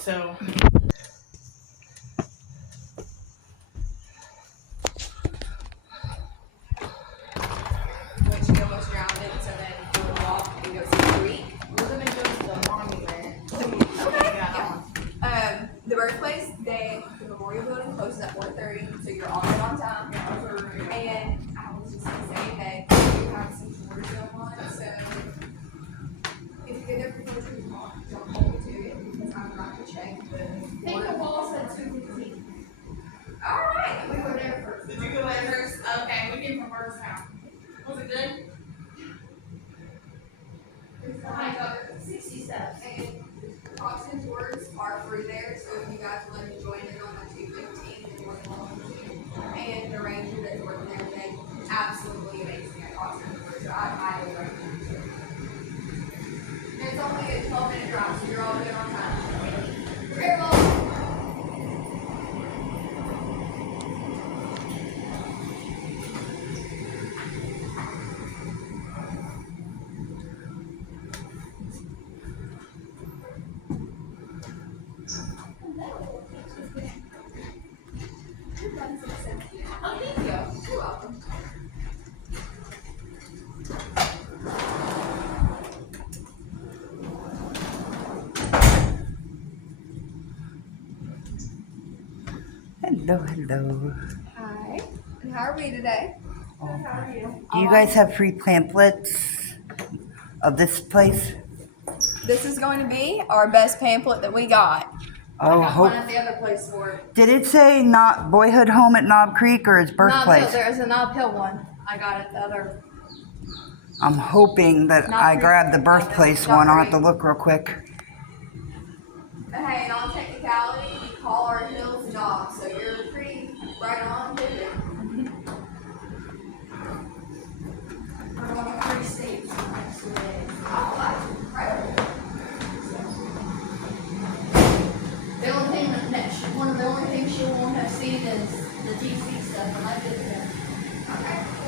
so. Which you almost drowned in, so then you would walk and go see the creek. We're gonna go to the monument. Okay. Yeah. The birthplace, the memorial building closes at 4:30, so you're all right on time. And I was just gonna say that you have some tours going on, so if you get there before 2 o'clock, don't hold me to it because I'm not gonna check the. I think the wall said 2:15. All right, we were there first. Did you go there first? Okay, we came from first now. Was it good? I got 60 steps. And talks and tours are free there, so if you guys would like to join in on the 2:15, then you're welcome to. And the ranger that's working there today, absolutely amazing at talks and tours, so I highly recommend it. And it's only a 12-minute drive, so you're all good on time. Very well. Oh, thank you. You're welcome. Hello. Hi. And how are we today? How are you? Do you guys have free pamphlets of this place? This is going to be our best pamphlet that we got. Oh, Got hope. one at the other place for it. Did it say not Boyhood home at Knob Creek or his Knob Hill, birthplace? there's a Knob Hill one. I got it the other. I'm hoping that Knob I Creek. grabbed the birthplace Knob one. I'll have Creek. to look real quick. But hey, in all technicality, we call our hills dogs, so you're pretty right on with it. We're going to 3 states next week. Oh, that's right. The only thing one of the only things she won't have seen is the DC stuff, and I did that. Okay.